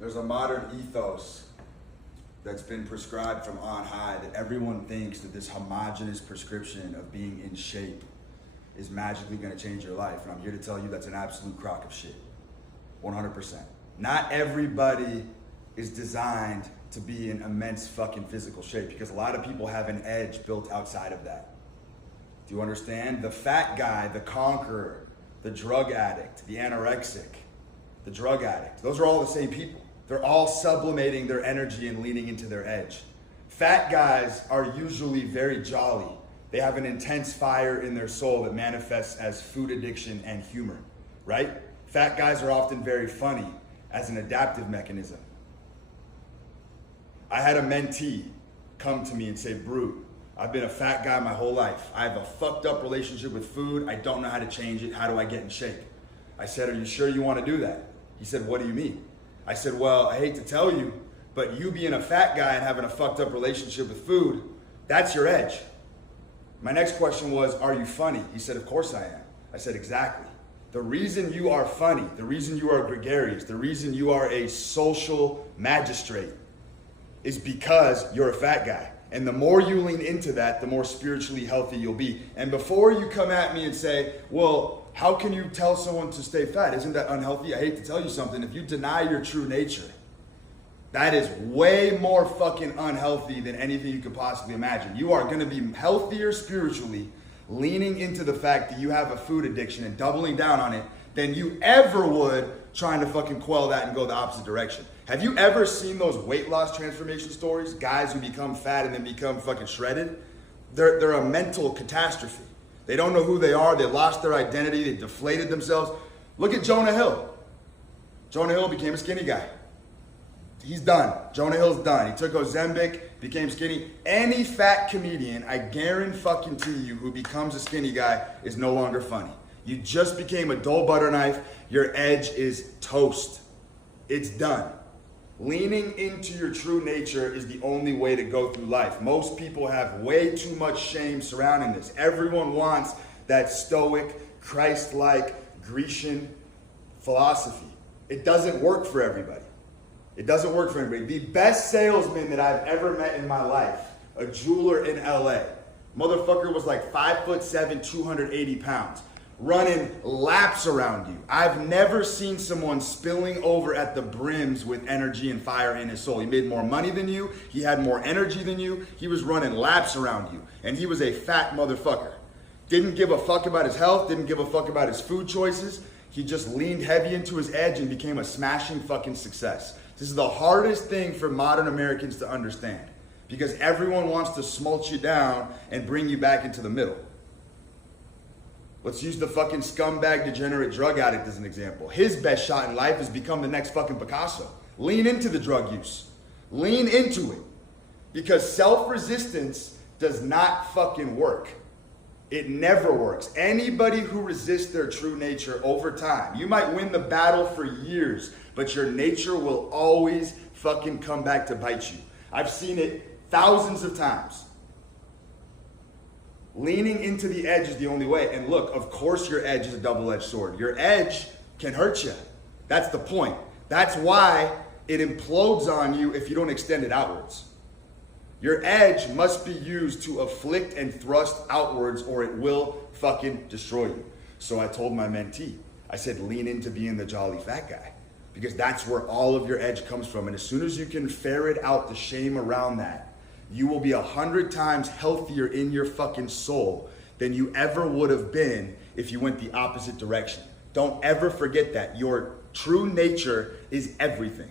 There's a modern ethos that's been prescribed from on high that everyone thinks that this homogenous prescription of being in shape is magically going to change your life. And I'm here to tell you that's an absolute crock of shit. 100%. Not everybody is designed to be in immense fucking physical shape, because a lot of people have an edge built outside of that. Do you understand? The fat guy, the conqueror, the drug addict, the anorexic, the drug addict, those are all the same people. They're all sublimating their energy and leaning into their edge. Fat guys are usually very jolly. They have an intense fire in their soul that manifests as food addiction and humor, right? Fat guys are often very funny as an adaptive mechanism. I had a mentee come to me and say, Brute, I've been a fat guy my whole life. I have a fucked up relationship with food. I don't know how to change it. How do I get in shape? I said, are you sure you want to do that? He said, what do you mean? I said, well, I hate to tell you, but you being a fat guy and having a fucked up relationship with food, that's your edge. My next question was, are you funny? He said, of course I am. I said, exactly. The reason you are funny, the reason you are gregarious, the reason you are a social magistrate is because you're a fat guy. And the more you lean into that, the more spiritually healthy you'll be. And before you come at me and say, well, how can you tell someone to stay fat? Isn't that unhealthy? I hate to tell you something. If you deny your true nature, that is way more fucking unhealthy than anything you could possibly imagine. You are going to be healthier spiritually, leaning into the fact that you have a food addiction and doubling down on it than you ever would trying to fucking quell that and go the opposite direction. Have you ever seen those weight loss transformation stories? Guys who become fat and then become fucking shredded? They're a mental catastrophe. They don't know who they are. They lost their identity. They deflated themselves. Look at Jonah Hill. Jonah Hill became a skinny guy. He's done. Jonah Hill's done. He took Ozempic, became skinny. Any fat comedian, I guarantee you, who becomes a skinny guy is no longer funny. You just became a dull butter knife. Your edge is toast. It's done. Leaning into your true nature is the only way to go through life. Most people have way too much shame surrounding this. Everyone wants that stoic, Christ-like, Grecian philosophy. It doesn't work for everybody. It doesn't work for everybody. The best salesman that I've ever met in my life, a jeweler in LA, motherfucker was like 5'7", 280 pounds. Running laps around you. I've never seen someone spilling over at the brims with energy and fire in his soul. He made more money than you. He had more energy than you. He was running laps around you. And he was a fat motherfucker. Didn't give a fuck about his health. Didn't give a fuck about his food choices. He just leaned heavy into his edge and became a smashing fucking success. This is the hardest thing for modern Americans to understand, because everyone wants to smulch you down and bring you back into the middle. Let's use the fucking scumbag, degenerate drug addict as an example. His best shot in life is become the next fucking Picasso. Lean into the drug use. Lean into it. Because self-resistance does not fucking work. It never works. Anybody who resists their true nature over time, you might win the battle for years, but your nature will always fucking come back to bite you. I've seen it thousands of times. Leaning into the edge is the only way. And look, of course your edge is a double-edged sword. Your edge can hurt you. That's the point. That's why it implodes on you if you don't extend it outwards. Your edge must be used to afflict and thrust outwards, or it will fucking destroy you. So I told my mentee, I said, lean into being the jolly fat guy, because that's where all of your edge comes from. And as soon as you can ferret out the shame around that, you will be 100 times healthier in your fucking soul than you ever would have been if you went the opposite direction. Don't ever forget that. Your true nature is everything.